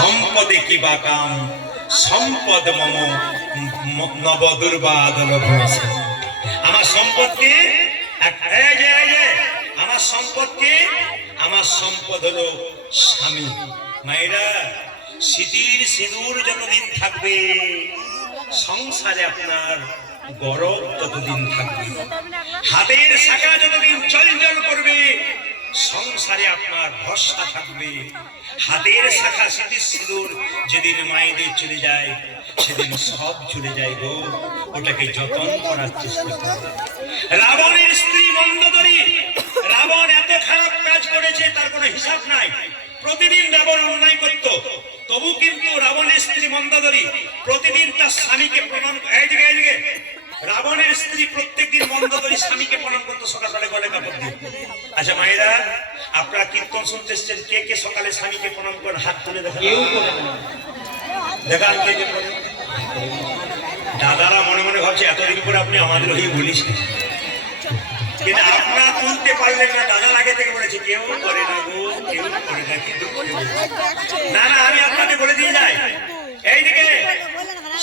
সম্পদে কি বা কাম, সম্পদ মম নবদুর্বাদল ভ্রংশ। আমার সম্পদকে আমার সম্পদকে আমার সম্পদ হলো স্বামী। মায়েরা, স্মৃতির সিঁদুর যতদিন থাকবে সংসারে আপনার গরব ততদিন থাকবে। হাতের শাখা যতদিন চলচল করবে সংসারে আপনার ভরসা থাকবে। হাতের শাখা স্মৃতির সিঁদুর যেদিন মায়েদের চলে যায় সেদিন সব চলে যায় গো। ওটাকে যতন করার চেষ্টা করবে। রাবণের স্ত্রী মন্দোদরী, রাবণ এত খারাপ কাজ করেছে তার কোনো হিসাব নাই। প্রতিদিন রাবণ অন্যায় করত, তবু কিন্তু রাবণের স্ত্রী মন্দোদরী প্রতিদিন তার স্বামীকে প্রণাম। এইদিকে রাবণের স্ত্রী প্রত্যেকদিন মন্দোদরী স্বামীকে প্রণাম করতো সকালবেলা গলে কাপড় দিয়ে। আচ্ছা মায়েরা, আপনারা কীর্তন শুনতে এসছেন, কে কে সকালে স্বামীকে প্রণাম করেন? হাত তুলে দেখেন। কেউ করে না। দেখান কে কে করে। দাদারা মনে মনে ভাবছে এতদিন পরে আপনি আমাদের হয়ে বলিস, কিন্তু আপনারা তুলতে পারলেন না। দাদা আগে থেকে বলেছে কেউ করে না গো, কেউ করে না। কিন্তু না না, আমি আপনাকে বলে দিয়ে যাই, এইদিকে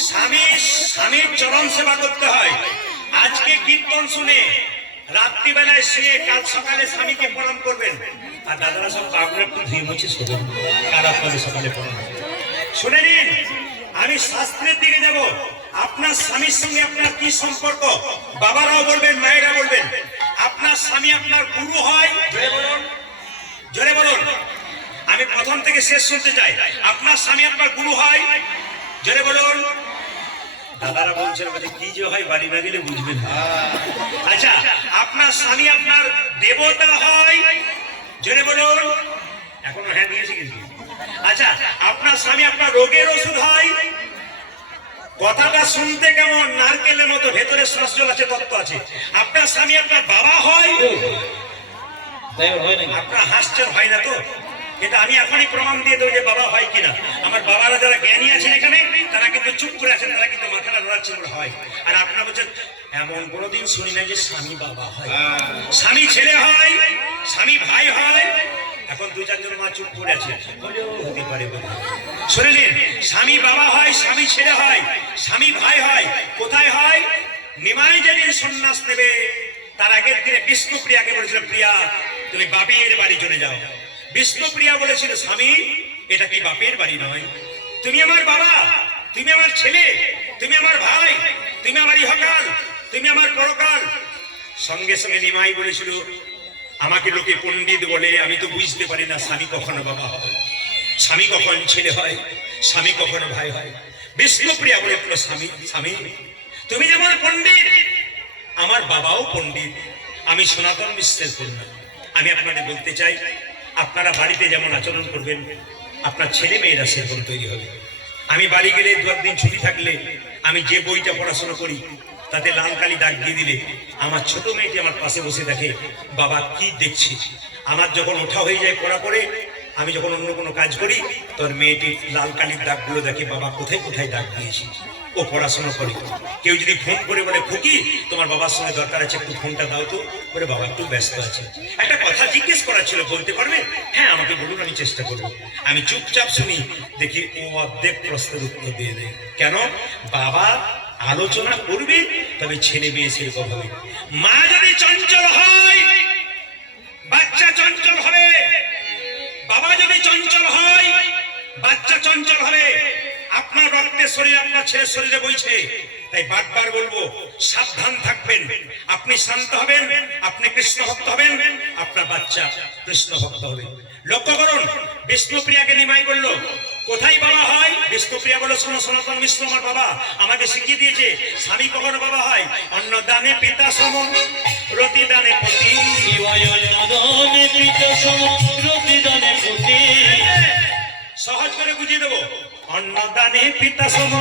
স্বামীর চরণ সেবা করতে হয়। আজকে কীর্তন শুনে রাত্রিবেলায় শুয়ে কাল সকালে স্বামীকে প্রণাম করবেন। আর দাদারা সব পাগল একটু ধুয়ে মুছে শোবেন, কার আপনাদের সকালে প্রণাম। শুনে নিন, আমি শাস্ত্রের দিকে যাব। আপনার স্বামীর সঙ্গে আপনার কি সম্পর্ক? বাবারাও বলবেন, মায়েরা বলবেন। আপনার স্বামী আপনার গুরু হয়? জোরে বলুন। আমি প্রথম থেকে শেষ শুনতে চাই। আপনার স্বামী আপনার গুরু হয়? জোরে বলুন। দাদারা বলছেন কি যে হয় বাড়ি না গেলে বুঝবেন। আচ্ছা, আপনার স্বামী আপনার দেবতা হয়? জোরে বলুন। এখনো হ্যাঁ দিয়েছি কিন্তু। আচ্ছা, আপনার স্বামী আপনার রোগের ওষুধ হয়? কথাটা শুনতে কেমন নারকেলের মতো, ভেতরে শ্বাসজল আছে, তত্ত্ব আছে। আপনার স্বামী আপনার বাবা হয়? আপনার হাসছেন, হয় না তো? কিন্তু আমি এখনই প্রমাণ দিয়ে দেবো যে বাবা হয় কিনা। আমার বাবারা যারা জ্ঞানী আছেন এখানে, তারা কিন্তু চুপ করে আছেন, তারা কিন্তু মাথাটা নড়াচ্ছেন বলে হয়। আর আপনারা বলছেন এমন কোনোদিন শুনি না যে স্বামী বাবা হয়। স্বামী ছেলে হয়, স্বামী ভাই হয়। এখন দুই চারজন মা চুপ করে আছে, হতে পারে বলে। শুনে নিন, স্বামী বাবা হয়, স্বামী ছেলে হয়, স্বামী ভাই হয়। কোথায় হয়? নিমাই যেদিন সন্ন্যাস নেবে তার আগের দিনে বিষ্ণুপ্রিয়াকে বলেছিল, প্রিয়া তুমি বাপের বাড়ি চলে যাও। বিষ্ণুপ্রিয়া বলেছিল, স্বামী এটা কি বাপের বাড়ি নয়? তুমি আমার বাবা, তুমি আমার ছেলে, তুমি আমার ভাই, তুমি আমার ইহকাল, তুমি আমার পরকাল। সঙ্গে সঙ্গে নিমাই বলেছিল, আমাকে লোকে পণ্ডিত বলে, আমি তো বুঝতে পারি না স্বামী কখনো বাবা হয়, স্বামী কখন ছেলে হয়, স্বামী কখনো ভাই হয়। বিষ্ণুপ্রিয়া বলেছিল, স্বামী স্বামী তুমি যেমন পণ্ডিত, আমার বাবাও পণ্ডিত, আমি সনাতন মিশ্রের কন্যা। আমি আপনাদের বলতে চাই, আপনারা বাড়িতে যেমন আচরণ করবেন আপনার ছেলে মেয়েরা সেরকম তৈরি হবে। আমি বাড়ি গেলে দু একদিন ছুটি থাকলে আমি যে বইটা পড়াশোনা করি তাতে লাল কালি দাগ দিয়ে দিলে আমার ছোট মেয়েটি আমার পাশে বসে দেখে, বাবা কি দেখছি। আমার যখন ওঠা হয়ে যায় পড়া করে, আমি যখন অন্য কোনো কাজ করি তোর মেয়েটি লাল কালির দাগগুলো দেখে, বাবা কোথায় কোথায় দাগ দিয়েছি। ও পড়াশোনা করে। কেউ যদি ফোন করে বলে, খুকি তোমার বাবার সঙ্গে দরকার আছে, একটু ফোনটা দাও তো, বলে বাবা একটু ব্যস্ত আছে, একটা কথা জিজ্ঞেস করার ছিল, বলতে পারবে? হ্যাঁ আমাকে বলুন, আমি চেষ্টা করবো। আমি চুপচাপ শুনি, দেখি ও অর্ধেক প্রশ্নের উত্তর দিয়ে দেয়। কেন? বাবা আলোচনা করবে, তবে ছেলে মেয়ে সেরকম হবে। মা যদি চঞ্চল হয় বাচ্চা চঞ্চল হবে, বাবা যদি চঞ্চল হয় বাচ্চা চঞ্চল হবে। আপনার রক্তের শরীর আপনার ছেলের শরীরে বইছে, তাই বারবার বলবো সাবধান থাকবেন। আপনি শান্ত হবেন, আপনি কৃষ্ণ ভক্ত হবেন, আপনার বাচ্চা কৃষ্ণ ভক্ত হবে। লক্ষ্য করুন, বিষ্ণুপ্রিয়াকে নিমাই বলল, কোথায় বাবা হয়? বিষ্ণুপ্রিয়া বলল, শোনো সনাতন মিশ্র আমার বাবা আমাকে শিখিয়ে দিয়েছে, স্বামী কখনো বাবা হয় অন্ন দানে পিতা সম, রতি দানে পতি। সহজ করে বুঝিয়ে দেবো, অন্নদানে পিতা সম,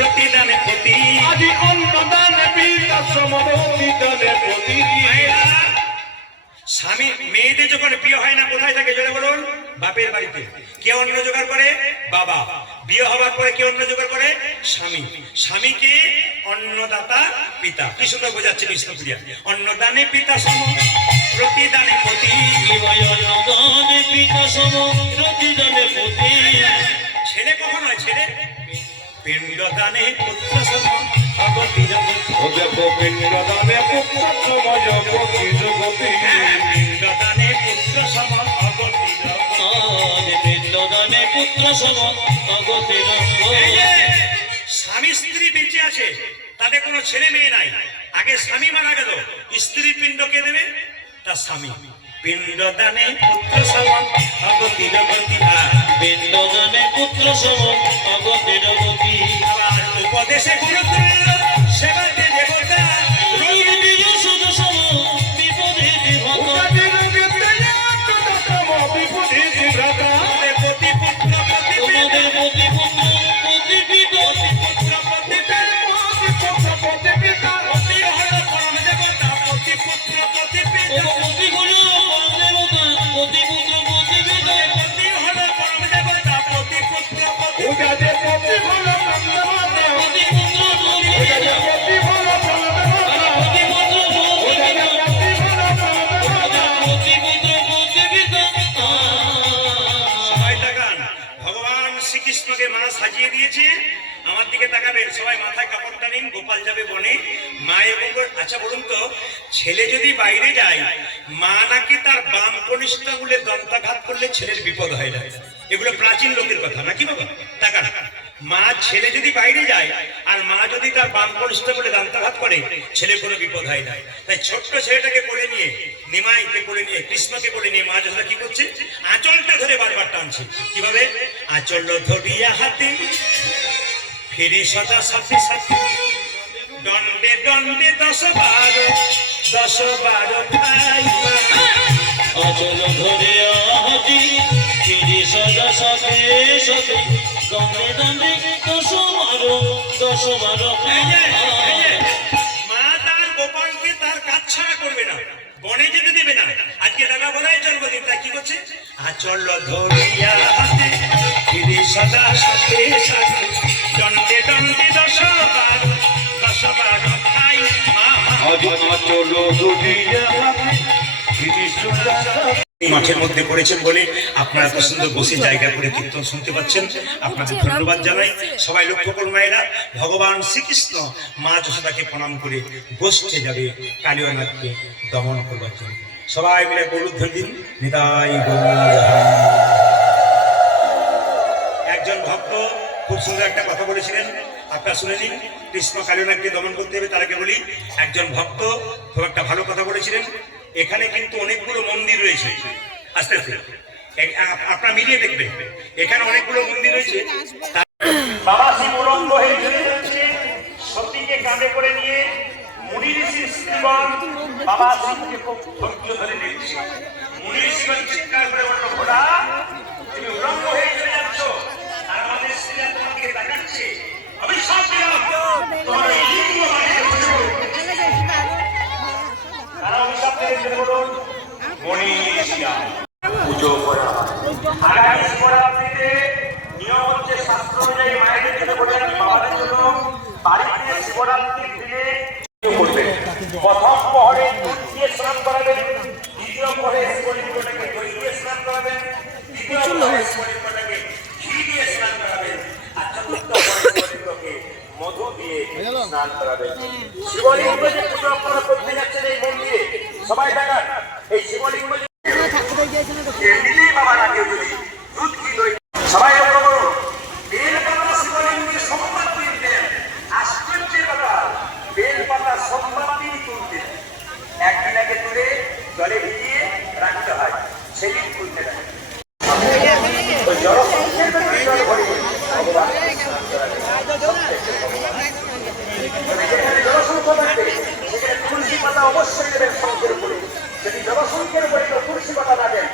রতিদানে পতি। আজি অন্নদানে পিতা সম, রতিদানে পতি। স্বামী মেয়েদের যখন বিয়ে হয় না কোথায় থাকে জোরে বলুন? বাপের বাড়িতে। কে অন্ন জোগাড় করে? বাবা। বিয়ে হওয়ার পরে কে অন্ন জোগাড় করে? স্বামী। স্বামীকে অন্নদাতা পিতা। কি সুন্দর বোঝাচ্ছে বিষ্ণুপ্রিয়া। অন্নদানে পিতা সম, রতিদানে পতি। অন্নদানে পিতা সম, রতিদানে পতি। দানে পুত্র সম অগতি জগতি ও দেখো পিণ্ড দানে পুত্র সম জগতি জগতি পিণ্ড দানে পুত্র সম অগতি জগতি পিণ্ড দানে পুত্র সম অগতি এই যে স্বামী স্ত্রী বেঁচে আছে, তাদের কোনো ছেলে মেয়ে নাই, আগে স্বামী মারা গেল, স্ত্রী পিণ্ড কে দেবে? তার স্বামী। পিণ্ড দানে পুত্র সম অগতি জগতি পিণ্ড দানে পুত্র সম অগতি জগতি আবার উপদেশে গুরুতুল্য সেবাতে দেবতা রোগী যশোদ সম বিপদে বিভক্ত উপাধি রোগে তম বিপদে বিভ্রাত তোমাদের প্রতি পুত্র প্রতি তোমাদের প্রতি পুত্র প্রতি পিতা পুত্র প্রতি পুত্র পতি পিতা প্রতি হল পরম দেবতা প্রতি পুত্র প্রতি পিতা প্রতি হল পরম দেবতা প্রতি পুত্র প্রতি পিতা প্রতি হল পরম দেবতা প্রতি পুত্র প্রতি উপাধি পতি হলো ব্রহ্মদেবতা প্রতি পুত্র প্রতি পিতা পতি হলো ব্রহ্মদেবতা প্রতি পুত্র প্রতি পিতা পতি হলো ব্রহ্মদেবতা প্রতি পুত্র প্রতি পিতা সবাই তাকান, ভগবান শ্রীকৃষ্ণকে মা সাজিয়ে দিয়েছে, আমার দিকে তাকাবেন, সবাই মাথায় কাপড়টা নিন, গোপাল যাবে বনে, মা এবং আচ্ছা বলুন তো, ছেলে যদি বাইরে যায়, মা নাকি তার বাম কনিষ্ঠ বলে দন্তাঘাত করলে ছেলের বিপদ হয় না, এগুলো প্রাচীন লোকের কথা নাকি বাবা? তাকান, মা ছেলে যদি বাইরে যায় আর মা যদি তার বাম কনিষ্ঠ বলে দান্তাঘাত করে, ছেলে কোনো বিপদ হয় না। তাই ছোট্ট ছেলেটাকে কোলে নিয়ে, নিমাইকে কোলে নিয়ে, কৃষ্ণকে কোলে নিয়ে মা যশোদা কি করছে? আঁচলটা ধরে বারবার টানছে। কিভাবে? আঁচল ধরিয়া হাতে ফিরি সদা সাথে সাথে, দণ্ডে দণ্ডে 10 12 খাইবা। অচল ধরে আহাতি ফিরি সদা সাথে সাথে দণ্ডে দণ্ডে 10 12 এই যে, মা তার গোপালকে তার কাজ ছাড়া করবে না, বনে যেতে দেবে না। আজকে দাদা বোধহয় জন্মদিন, তাই কি করছে? আচল ধরিয়া হাতে ফিরি সদা সাথে সাথে, দণ্ডে দণ্ডে 10 12 খাই মা। আজ আচল ধরিয়া এই মাঠের মধ্যে পড়েছেন বলে আপনারা এত সুন্দর বসে জায়গা করে কীর্তন শুনতে পাচ্ছেন, আপনাদের ধন্যবাদ জানাই। সবাই লক্ষ্য করুন মায়েরা, ভগবান শ্রীকৃষ্ণ মা যশোদাকে প্রণাম করে গোষ্ঠে যাবে কালীয়নাথকে দমন করবার জন্য। সবাই মিলে গরুধ্বনি দিন, নিতাই গৌর। একজন ভক্ত খুব সুন্দর একটা কথা বলেছিলেন, আপনারা শুনে নিন। কৃষ্ণ কালীয়নাথকে দমন করতে হবে, তার আগে বলি, একজন ভক্ত খুব একটা ভালো কথা বলেছিলেন। এখানে কিন্তু অনেকগুলো মন্দির রয়েছে, আস্তে আস্তে আপনারা মিলিয়ে দেখবেন, এখানে অনেকগুলো মন্দির রয়েছে। বাবা শিব উলঙ্গ হয়ে চলে যাচ্ছে, সতীকে কাঁধে করে নিয়ে মুনি ঋষির স্ত্রীগণ বাবা শিবকে খুব ধৈর্য ধরে দেখছে। মুনি ঋষিগণ চিৎকার করে বলল, ঘোড়া তুমি উলঙ্গ হয়ে চলে যাচ্ছ আর আমাদের স্ত্রীরা তোমার দিকে তাকাচ্ছে, অভিশাপ দিলাম তোমার এই লিঙ্গ মাটিতে পড়ে যাবে। তারা অভিশাপ দিলেন, বলুন মনি ঋষিরা পুজো করা। আগামী শিবরাত্রিতে নিয়ম হচ্ছে শাস্ত্র অনুযায়ী মায়েদের জন্য বললেন, বাবাদের জন্য বাড়িতে শিবরাত্রির দিনে করবে। প্রথম প্রহরে দুধ দিয়ে স্নান করাবেন, দ্বিতীয় প্রহরে শিবলিঙ্গটাকে দই দিয়ে স্নান করাবেন, তৃতীয় প্রহরে শিবলিঙ্গটাকে ঘি দিয়ে স্নান করাবেন, আর চতুর্থ প্রহরে শিবলিঙ্গকে মধু দিয়ে স্নান করাবেন। শিবলিঙ্গ যে পুজো আপনারা করতে যাচ্ছেন এই মন্দিরে, সবাই দেখান, এই শিবলিঙ্গ এমনিতেই বাবার আগে যদি দুধ কি দই, সবাই লক্ষ্য করুন, বেলপাতা শিবলিঙ্গকে সম্মান দিয়ে দিলেন। আশ্চর্যের কথা, বেলপাতা সম্মান দিয়ে তুলতেন, একদিন আগে তুলে জলে ভিজিয়ে রাখতে হয়, সেদিন তুলতে হয়। জলসংখ্যের ভেতরে জল ভরে ভগবান যেখানে জলসংখ্যা থাকবে সেখানে তুলসী পাতা অবশ্যই দেবেন শঙ্খের উপরে, যদি জলসংখ্যের উপরে তুলসী পাতা না দেন।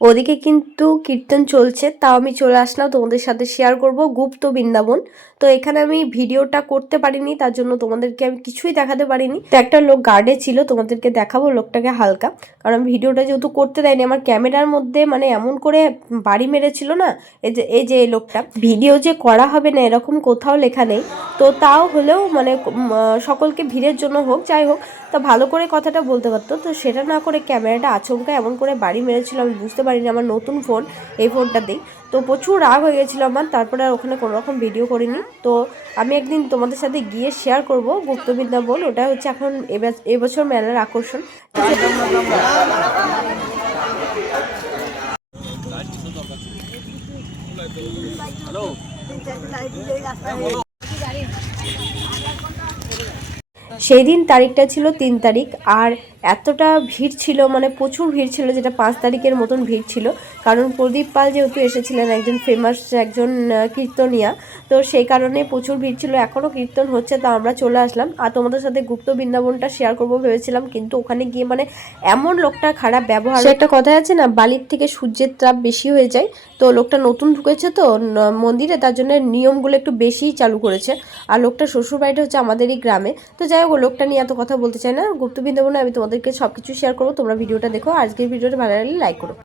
ওদিকে কিন্তু কীর্তন চলছে, তাও আমি চলে আসলাম তোমাদের সাথে শেয়ার করব গুপ্ত বৃন্দাবন। তো এখানে আমি ভিডিওটা করতে পারিনি, তার জন্য তোমাদেরকে আমি কিছুই দেখাতে পারিনি। তো একটা লোক গার্ডে ছিল, তোমাদেরকে দেখাবো লোকটাকে হালকা, কারণ ভিডিওটা যেহেতু করতে দেয়নি, আমার ক্যামেরার মধ্যে মানে এমন করে বাড়ি মেরেছিল না, এই যে এই লোকটা। ভিডিও যে করা হবে না এরকম কোথাও লেখা নেই, তো তাও হলেও মানে সকলকে ভিড়ের জন্য হোক যাই হোক, তা ভালো করে কথাটা বলতে পারতো, তো সেটা না করে ক্যামেরাটা আচমকা এমন করে বাড়ি মেরেছিল, আমি বুঝতে পারি পারিনি আমার নতুন ফোন, এই ফোনটাতেই। তো প্রচুর রাগ হয়ে গেছিলো আমার, তারপরে আর ওখানে কোনো রকম ভিডিও করিনি। তো আমি একদিন তোমাদের সাথে গিয়ে শেয়ার করব গুপ্ত বৃন্দাবন, ওটা হচ্ছে এখন এবছর মেলার আকর্ষণ। সেই দিন তারিখটা ছিল 3 তারিখ, আর এতটা ভিড় ছিল, মানে প্রচুর ভিড় ছিল, যেটা 5 তারিখের মতন ভিড় ছিল। কারণ প্রদীপ পাল যেহেতু এসেছিলেন, একজন ফেমাস একজন কীর্তনিয়া, তো সেই কারণে প্রচুর ভিড় ছিল। এখনও কীর্তন হচ্ছে, তা আমরা চলে আসলাম। আর তোমাদের সাথে গুপ্ত বৃন্দাবনটা শেয়ার করবো ভেবেছিলাম, কিন্তু ওখানে গিয়ে মানে এমন লোকটা খারাপ ব্যবহার। একটা কথা আছে না, বালির থেকে সূর্যের তাপ বেশি হয়ে যায়। তো লোকটা নতুন ঢুকেছে তো মন্দিরে, তার জন্য নিয়মগুলো একটু বেশিই চালু করেছে। আর লোকটা শ্বশুরবাড়িটা হচ্ছে আমাদেরই গ্রামে। তো যাই হোক, লোকটা নিয়ে এত কথা বলতে চাই না। গুপ্ত বৃন্দাবনে আমি তোমাদেরকে সবকিছু শেয়ার করবো, তোমরা ভিডিওটা দেখো। আজকের ভিডিওটা ভালো লাগলে লাইক করো।